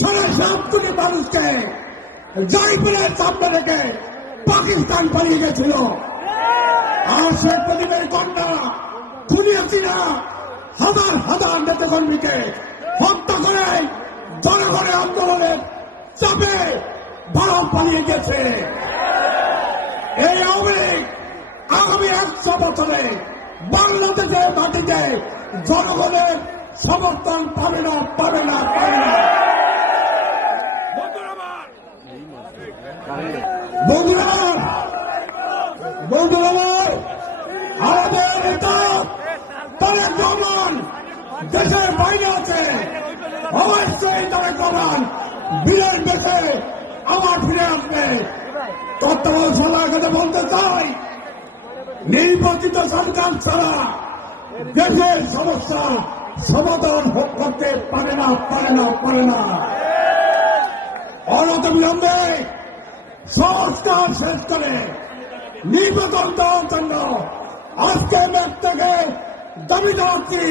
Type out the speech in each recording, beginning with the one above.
7.5 কোটি মানুষকে জয়পুরের সামনে রেখে পাকিস্তান পালিয়ে গেছিল। আর শেখ মুজিবের কন্যা খুনি হাসিনা হাজার হাজার নেতাকর্মীকে হত্যা করে জনগণের আন্দোলনের চাপে ভারত পালিয়ে গেছে। এই আওয়ামী লীগ আগামী 100 বছরে বাংলাদেশের মাটিতে জনগণের সমর্থন পাবে না, পাবে না, পাবে না। বন্ধুরা, আমাদের নেতা তারেক রহমান দেশের বাইরে আছে। অবশ্যই তারেক রহমান বিলের দেশে আবার ফিরে আসবে। তত্ত্বাবধায়ক সরকারের কথা বলতে চাই, নির্বাচিত সরকার ছাড়া দেশের সমস্যা সমাধান করতে পারে না, পারে না, পারে না। অনতিবিলম্বে সংস্কার শেষ করে নির্বাচন দেওয়ার জন্য আজকে ম্যাচ থেকে দাবি জানাচ্ছি।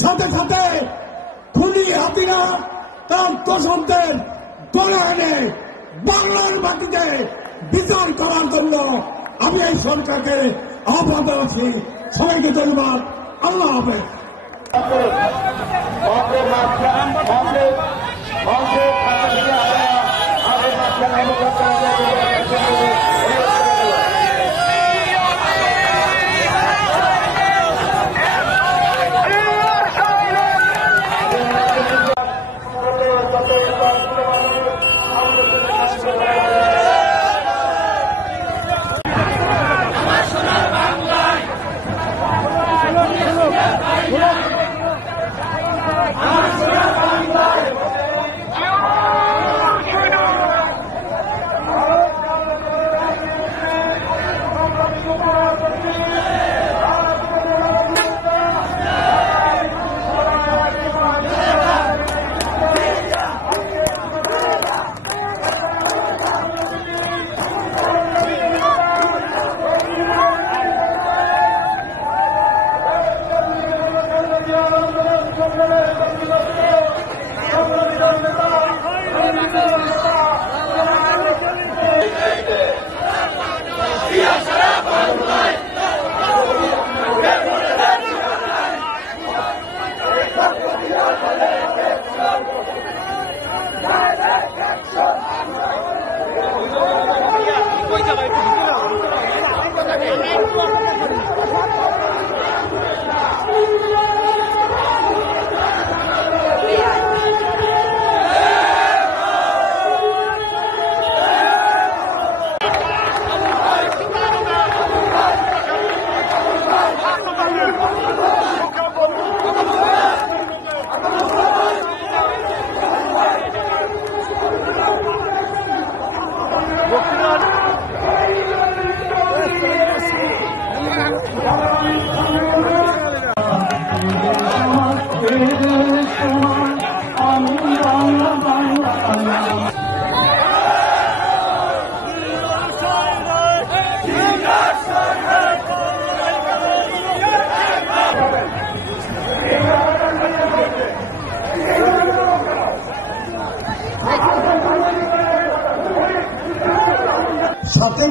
সাথে সাথে খুনি হাসিনা তার দোষকদের ধরে এনে বাংলার মাটিতে বিচার করার জন্য আমি এই সরকারকে আহ্বান জানাচ্ছি। সবাইকে ধন্যবাদ। আল্লাহ হাফেজ।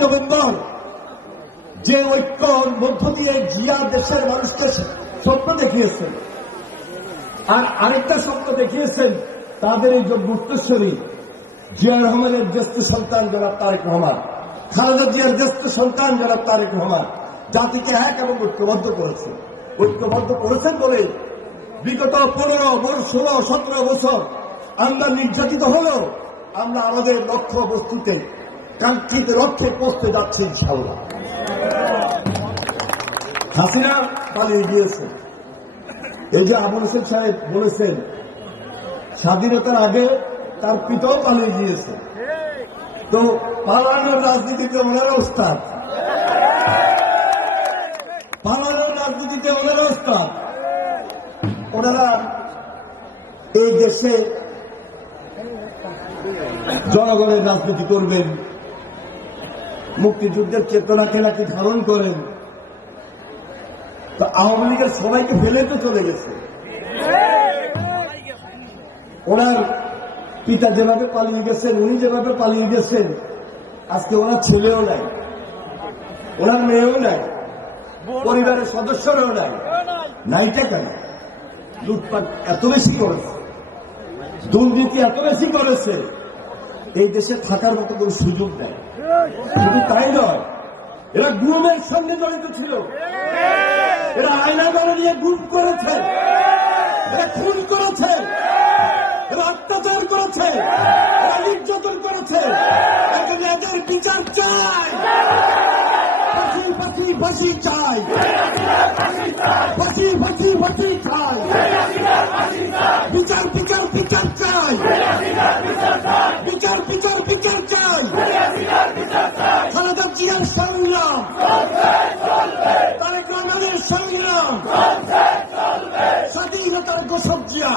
নভেম্বর যে ঐক্যর মধ্য দিয়ে জিয়া দেশের মানুষকে স্বপ্ন দেখিয়েছেন, আর আরেকটা স্বপ্ন দেখিয়েছেন তাদের এই উত্তরসূরি জিয়া রহমানের জ্যেষ্ঠ সন্তান জনাব তারেক রহমান, খালেদা জিয়ার জ্যেষ্ঠ সন্তান জনাব তারেক রহমান জাতিকে এক এবং ঐক্যবদ্ধ করেছেন। ঐক্যবদ্ধ করেছেন বলে বিগত 15, 16, 17 বছর আমরা নির্যাতিত হলেও আমরা আমাদের লক্ষ্য বস্তুতে কাঙ্ক্ষিত লক্ষ্যে পৌঁছতে যাচ্ছে ইনশাআল্লাহ। হাসিনা পালিয়ে গিয়েছে। এই যে আবুল হোসেন সাহেব বলেছেন স্বাধীনতার আগে তার পিতাও পালিয়ে গিয়েছে, তো পালানোর রাজনীতিতে ওনারা ওস্তাদ, পালানোর রাজনীতিতে ওনারা ওস্তাদ। ওনারা এই দেশে জনগণের রাজনীতি করবেন, মুক্তিযুদ্ধের চেতনাকে নাকি ধারণ করেন। তো আওয়ামী লীগের সবাইকে ফেলে তো চলে গেছে। ওনার পিতা যেভাবে পালিয়ে গেছেন, উনি যেভাবে পালিয়ে গেছেন, আজকে ওনার ছেলেও নাই, ওনার মেয়েও নাই, পরিবারের সদস্যরাও নাই। নাইটা কেন? লুটপাট এত বেশি করেছে, দুর্নীতি এত বেশি করেছে, এই দেশে থাকার মতো কোনো সুযোগ নেই। শুধু তাই নয়, এরা গুমের সঙ্গে জড়িত ছিল, এরা আয়না দলে নিয়ে গুম করেছে, এরা খুন করেছে, এরা অত্যাচার করেছে, এরা নির্যাতন করেছে। এখন এদের বিচার চাই, ফাঁসি ফাঁসি ফাঁসি চাই, ফাঁসি ফাঁসি ফাঁসি চাই, বিচার বিচার বিচার চাই, বিচার বিচার বিচার চাই। খালেদা জিয়ার সংগ্রাম, তারেক রহমানের সংগ্রাম, স্বাধীনতার ঘোষক জিয়া